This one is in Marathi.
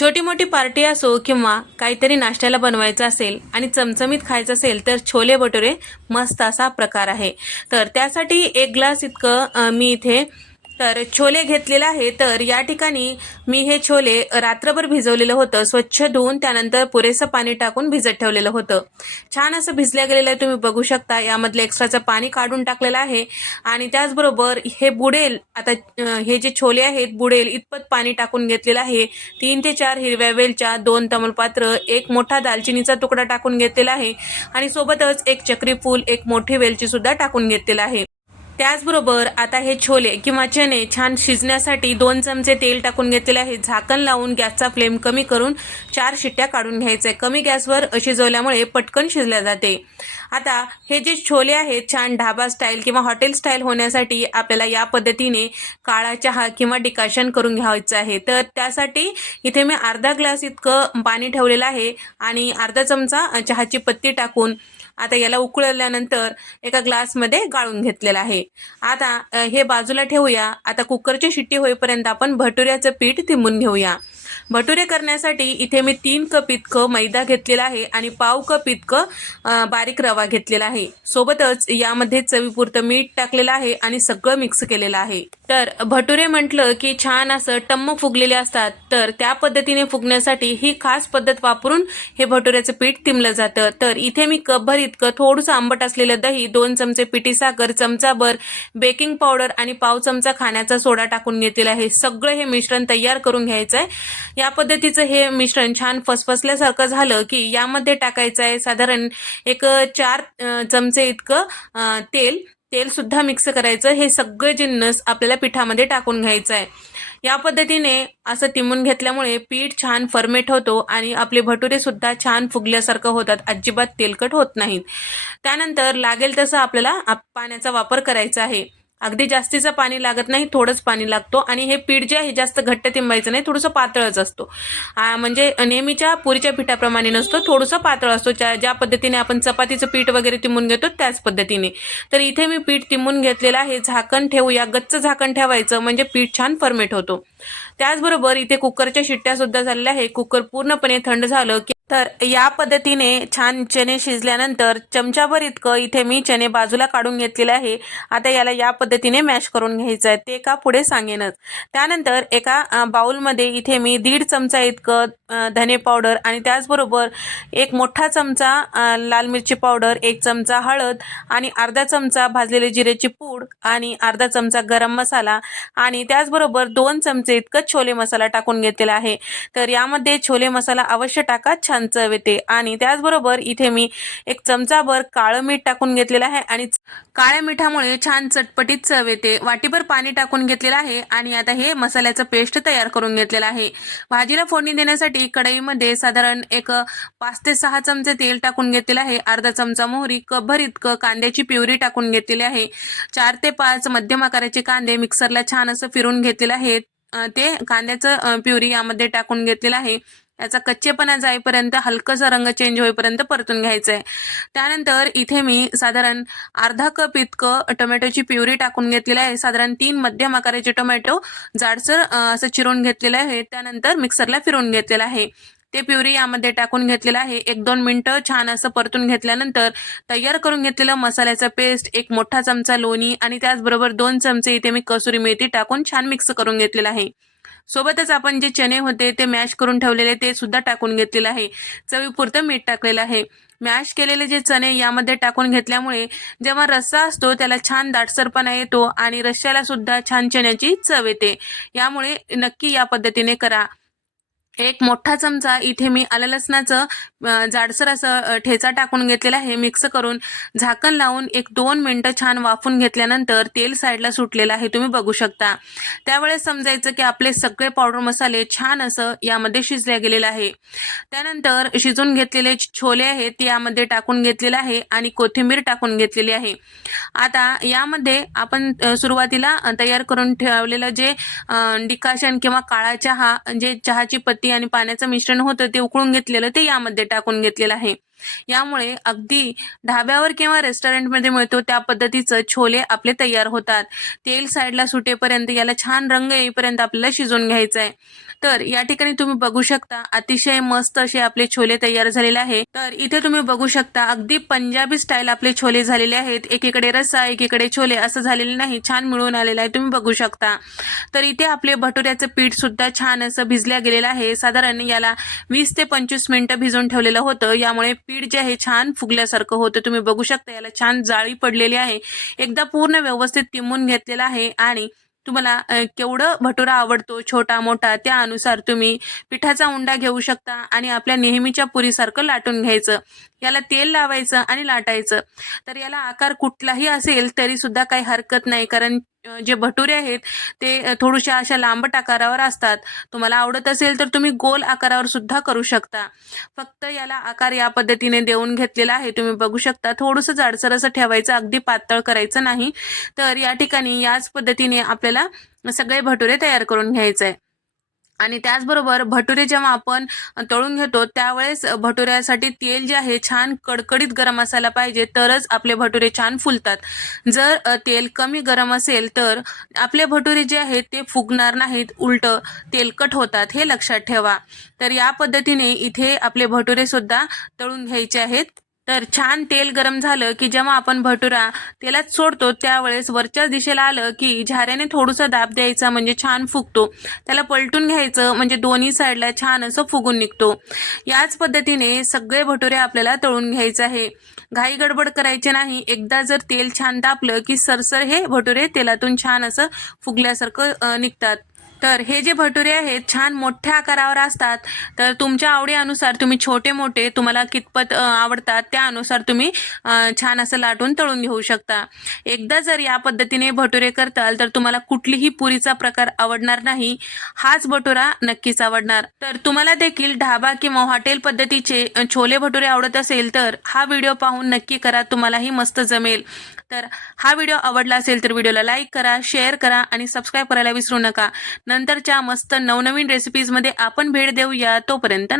छोटी मोठी पार्टी असो किंवा काहीतरी नाश्त्याला बनवायचं असेल आणि चमचमीत खायचं असेल तर छोले भटुरे मस्त असा प्रकार आहे. तर त्यासाठी एक ग्लास इतकं मी इथे तर छोले घेतलेलं आहे. तर या ठिकाणी मी हे छोले रात्रभर भिजवलेलं होतं. स्वच्छ धुवून त्यानंतर पुरेसं पाणी टाकून भिजत ठेवलेलं होतं. छान असं भिजल्या गेलेलं आहे तुम्ही बघू शकता. यामधलं एक्स्ट्राचं पाणी काढून टाकलेलं आहे. आणि त्याचबरोबर हे बुडेल आता हे जे छोले आहेत बुडेल इतपत पाणी टाकून घेतलेलं आहे. तीन ते चार हिरव्या वेलच्या दोन तमलपात्र एक मोठा दालचिनीचा तुकडा टाकून घेतलेला आहे. आणि सोबतच एक चक्रीफूल एक मोठी वेलची सुद्धा टाकून घेतलेला आहे. त्याचबरोबर आता हे छोले किंवा चणे छान शिजण्यासाठी दोन चमचे तेल टाकून घेतलेले आहे. झाकण लावून गॅसचा फ्लेम कमी करून चार शिट्ट्या काढून घ्यायचे. कमी गॅसवर शिजवल्यामुळे पटकन शिजल्या जाते. आता हे जे छोले आहेत छान ढाबा स्टाईल किंवा हॉटेल स्टाईल होण्यासाठी आपल्याला या पद्धतीने काळा चहा किंवा डिकाशन करून घ्यायचं आहे. तर त्यासाठी इथे मी अर्धा ग्लास इतकं पाणी ठेवलेलं आहे आणि अर्धा चमचा चहाची पत्ती टाकून आता याला उकळल्यानंतर एका ग्लासमध्ये गाळून घेतलेलं आहे. आता हे बाजूला ठेवूया. आता कुकरची शिट्टी होईपर्यंत आपण भटुऱ्याचं पीठ थिंबून घेऊया. भटुरे करण्यासाठी इथे मी तीन कप इतकं मैदा घेतलेला आहे आणि पाव कप इतकं बारीक रवा घेतलेला आहे. सोबतच यामध्ये चवीपुरतं मीठ टाकलेलं आहे आणि सगळं मिक्स केलेलं आहे. तर भटुरे म्हटलं की छान असं टम्म फुगलेले असतात तर त्या पद्धतीने फुगण्यासाठी ही खास पद्धत वापरून हे भटुऱ्याचं पीठ तिमलं जातं. तर इथे मी कपभर इतकं थोडंसं आंबट असलेलं दही दोन चमचे पिठी साखर चमचाभर बेकिंग पावडर आणि पाव चमचा खाण्याचा सोडा टाकून घेतलेला आहे. सगळं हे मिश्रण तयार करून घ्यायचं आहे या पद्धतीचं हे मिश्रण छान फसफसल्यासारखं झालं की यामध्ये टाकायचं आहे साधारण एक चार चमचे इतकं तेल. तेल सुद्धा मिक्स करायचं. हे सगळे जिन्नस आपल्याला पिठामध्ये टाकून घ्यायचं आहे. या पद्धतीने असं तिमून घेतल्यामुळे पीठ छान फर्मेट होतो आणि आपले भटुरे सुद्धा छान फुगल्यासारखं होतात. अजिबात तेलकट होत नाहीत. त्यानंतर लागेल तसं आपल्याला पाण्याचा वापर करायचा आहे. अगदी जास्तीचं पाणी लागत नाही थोडंच पाणी लागतो आणि हे पीठ जे आहे जास्त घट्ट तिंबायचं नाही थोडंसं पातळच असतो. म्हणजे नेहमीच्या पुरीच्या पिठाप्रमाणे नसतो थोडंसं पातळ असतो. ज्या ज्या पद्धतीने आपण चपातीचं पीठ वगैरे तिंबून घेतो त्याच पद्धतीने. तर इथे मी पीठ तिंबून घेतलेलं आहे झाकण ठेवूया. गच्च झाकण ठेवायचं म्हणजे पीठ छान फर्मेट होतो. त्याचबरोबर इथे कुकरच्या शिट्ट्या सुद्धा झालेल्या आहे. कुकर पूर्णपणे थंड झालं की तर या पद्धतीने छान चणे शिजल्यानंतर चमचाभर इतकं इथे मी चणे बाजूला काढून घेतलेलं आहे. आता याला या पद्धतीने मॅश करून घ्यायचं आहे. ते का पुढे सांगेनच. त्यानंतर एका बाऊलमध्ये बाउलमध्ये इथे मी दीड चमचा इतकं धने पावडर आणि त्याचबरोबर एक मोठा चमचा लाल मिरची पावडर एक चमचा हळद आणि अर्धा चमचा भाजलेले जिरेची पूड आणि अर्धा चमचा गरम मसाला आणि त्याचबरोबर दोन चमचे इतकं छोले मसाला टाकून घेतलेला आहे. तर यामध्ये छोले मसाला अवश्य टाका छान चव येते. आणि त्याचबरोबर इथे मी एक चमचाभर काळं मीठ टाकून घेतलेलं आहे आणि काळ्या मिठामुळे छान चटपटीत चव येते. वाटीभर पाणी टाकून घेतलेलं आहे आणि आता हे मसाल्याचं पेस्ट तयार करून घेतलेलं आहे. भाजीला फोडणी देण्यासाठी कढईमध्ये साधारण एक पाच ते सहा चमचे तेल टाकून घेतलेले आहे. अर्धा चमचा मोहरी कपभर इतकं कांद्याची प्युरी टाकून घेतलेली आहे. चार ते पाच मध्यम आकाराचे कांदे मिक्सरला छान असं फिरून घेतलेलं आहे. ते कांद्याचं प्युरी यामध्ये टाकून घेतलेलं आहे. याचा कच्चेपणा जाईपर्यंत हलकसा रंग चेंज होईपर्यंत परतून घ्यायचं आहे त्यानंतर इथे मी साधारण अर्धा कप इतकं टोमॅटोची प्युरी टाकून घेतलेलं आहे. साधारण तीन मध्यम आकाराचे टोमॅटो जाडसर असं चिरून घेतलेलं आहे. त्यानंतर मिक्सरला फिरून घेतलेलं आहे. ते प्युरी यामध्ये टाकून घेतलेलं आहे. एक दोन मिनटं छान असं परतून घेतल्यानंतर तयार करून घेतलेलं मसाल्याचा पेस्ट एक मोठा चमचा लोणी आणि त्याचबरोबर दोन चमचे इथे मी कसुरी मेथी टाकून छान मिक्स करून घेतलेलं आहे. सोबतच आपण जे चणे होते ते मॅश करून ठेवलेले ते सुद्धा टाकून घेतलेलं आहे. चवीपुरतं मीठ टाकलेलं आहे. मॅश केलेले जे चणे यामध्ये टाकून घेतल्यामुळे जेव्हा रस्सा असतो त्याला छान दाटसरपणा येतो आणि रश्श्याला सुद्धा छान चण्याची चव येते. यामुळे नक्की या पद्धतीने करा. एक मोठा चमचा इथे मी आलं लसणाचं जाडसर असं ठेचा टाकून घेतलेला आहे मिक्स करून झाकण लावून एक दोन मिनटं छान वाफून घेतल्यानंतर तेल साईडला सुटलेलं आहे तुम्ही बघू शकता. त्यावेळेस समजायचं की आपले सगळे पावडर मसाले छान असं यामध्ये शिजले गेलेलं आहे. त्यानंतर शिजून घेतलेले छोले आहेत ते यामध्ये टाकून घेतलेले आहे आणि कोथिंबीर टाकून घेतलेली आहे. आता यामध्ये आपण सुरुवातीला तयार करून ठेवलेलं जे डिकाशन किंवा काळा चहा जे चहाची पत्ती मेथी आणि पाण्याचं मिश्रण होतं ते उकळून घेतलेलं ते यामध्ये टाकून घेतलेलं आहे. यामुळे अगदी ढाब्यावर किंवा रेस्टॉरंटमध्ये मिळतो त्या पद्धतीचं छोले आपले तयार होतात. तेल साईडला सुटेपर्यंत याला छान रंग येईपर्यंत आपल्याला शिजवून घ्यायचं आहे तर या ठिकाणी तुम्ही बघू शकता अतिशय मस्त असे आपले छोले तयार झालेले आहे. तर इथे तुम्ही बघू शकता अगदी पंजाबी स्टाईल आपले छोले झालेले आहेत. एकीकडे रस्सा एकीकडे छोले असं झालेले नाही छान मिळून आलेलं आहे तुम्ही बघू शकता. तर इथे आपले भटुऱ्याचं पीठ सुद्धा छान असं भिजल्या गेलेलं आहे. साधारण याला वीस ते पंचवीस मिनिटं भिजवून ठेवलेलं होतं. यामुळे पीठ जे आहे छान फुगल्यासारखं होतं. तुम्ही बघू शकता याला छान जाळी पडलेली आहे. एकदा पूर्ण व्यवस्थित तिंबून घेतलेला आहे आणि तुम्हाला केवढं भटुरा आवडतो छोटा मोठा त्यानुसार तुम्ही पिठाचा उंडा घेऊ शकता आणि आपल्या नेहमीच्या पुरीसारखं लाटून घ्यायचं. याला तेल लावायचं आणि लाटायचं. तर याला आकार कुठलाही असेल तरी सुद्धा काही हरकत नाही. कारण जे भटुरे आहेत ते अ, थोड्याशा अशा लांबट आकारावर असतात. तुम्हाला आवडत असेल तर तुम्ही गोल आकारावर सुद्धा करू शकता. फक्त याला आकार या पद्धतीने देऊन घेतलेला आहे. तुम्ही बघू शकता थोडंसं जाडसर असं ठेवायचं अगदी पातळ करायचं नाही. तर या ठिकाणी याच पद्धतीने आपल्याला सगळे भटुरे तयार करून घ्यायचं आहे आणि त्याचबरोबर भटुरे जेव्हा आपण तळून घेतो त्यावेळेस भटुऱ्यासाठी तेल जे आहे छान कडकडीत गरम असायला पाहिजे तरच आपले भटुरे छान फुलतात. जर तेल कमी गरम असेल तर आपले भटुरे जे आहेत ते फुगणार नाहीत उलट तेलकट होतात हे लक्षात ठेवा. तर या पद्धतीने इथे आपले भटुरे सुद्धा तळून घ्यायचे आहेत. तर छान तेल गरम झालं की जेव्हा आपण भटुरा तेलात सोडतो त्यावेळेस वरच्या दिशेला आलं की झाऱ्याने थोडंसं दाब द्यायचा म्हणजे छान फुगतो. त्याला पलटून घ्यायचं म्हणजे दोन्ही साईडला छान असं फुगून निघतो. याच पद्धतीने सगळे भटुरे आपल्याला तळून घ्यायचं आहे. घाई गडबड करायचे नाही. एकदा जर तेल छान तापलं की सरसर हे भटुरे तेलातून छान असं फुगल्यासारखं निघतात. तर हे जे भटुरे आहेत छान मोठ्या आकारावर असतात. तर तुमच्या आवडीनुसार तुम्ही छोटे मोठे तुम्हाला कितपत आवडतात त्यानुसार तुम्ही छान असं लाटून तळून घेऊ शकता. एकदा जर या पद्धतीने भटुरे करताल तर तुम्हाला कुठलीही पुरीचा प्रकार आवडणार नाही. हाच भटुरा नक्कीच आवडणार. तर तुम्हाला देखील ढाबा किंवा हॉटेल पद्धतीचे छोले भटुरे आवडत असेल तर हा व्हिडिओ पाहून नक्की करा. तुम्हालाही मस्त जमेल. तर हा व्हिडिओ आवडला असेल तर व्हिडिओला लाईक करा शेअर करा आणि सबस्क्राईब करायला विसरू नका. नंतरच्या मस्त नवनवीन रेसिपीजमध्ये आपण भेट देऊया. तोपर्यंत